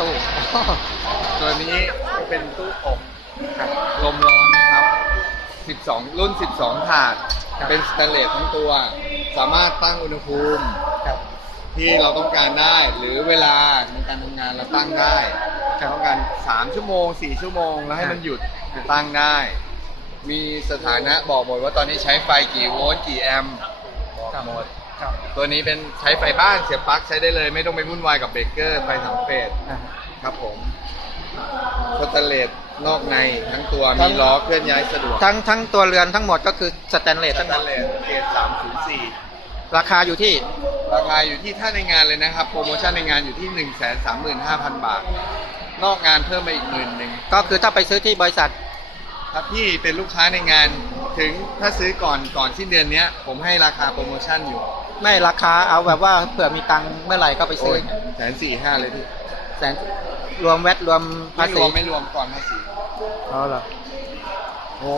ตู้ตัวนี้เป็นตู้อบครับลมร้อนนะครับ 12 รุ่น 12 ถาด ครับเป็นสแตนเลสทั้งตัว สามารถตั้งอุณหภูมิครับที่เราต้องการได้ หรือเวลาในการทำงานเราตั้งได้ครับต้องการ 3 ชั่วโมง 4 ชั่วโมง แล้วให้มันหยุดตั้งได้ มีสถานะบอกหมดว่าตอนนี้ใช้ไฟกี่โวลต์กี่แอมป์บอกครับหมด ครับ ตัวนี้เป็นใช้ไฟบ้านเสียบปลั๊กใช้ได้เลย ไม่ต้องไปวุ่นวายกับเบรกเกอร์ไฟสามเฟสอ่า ครับผมสแตนเลสนอกในทั้งตัวทั้มีง ล้อเคลื่อนย้ายสะดวกทั้งทั้งตัวเรือนทั้งหมดก็คือสแตนเลสสทั้งหแตมดนเลสเกรดสามศูนย์สี่ราคาอยู่ที่ราคาอยู่ที่ถ้าในงานเลยนะครับ โปรโมชั่นในงานอยู่ที่1นึ่งแสนสามหมื่นห้าพันบาท นอกงานเพิ่มมาอีกหมื่นหนึ่ง ก็คือถ้าไปซื้อที่บริษัท ครับที่เป็นลูกค้าในงานถึงถ้าซื้อก่อนก่อนสิ้นเดือนเนี้ย ผมให้ราคาโปรโมชั่นอยู่ ไม่ราคาเอาแบบว่าเผื่อมีตังค์เมื่อไหร่ก็ไปซื้อแสนสี่ห้าเลยพี่แสนรวมแวตรวมภาไม่รษีวมไม่รวมก่อนภาษีอ๋อเหรอโอ้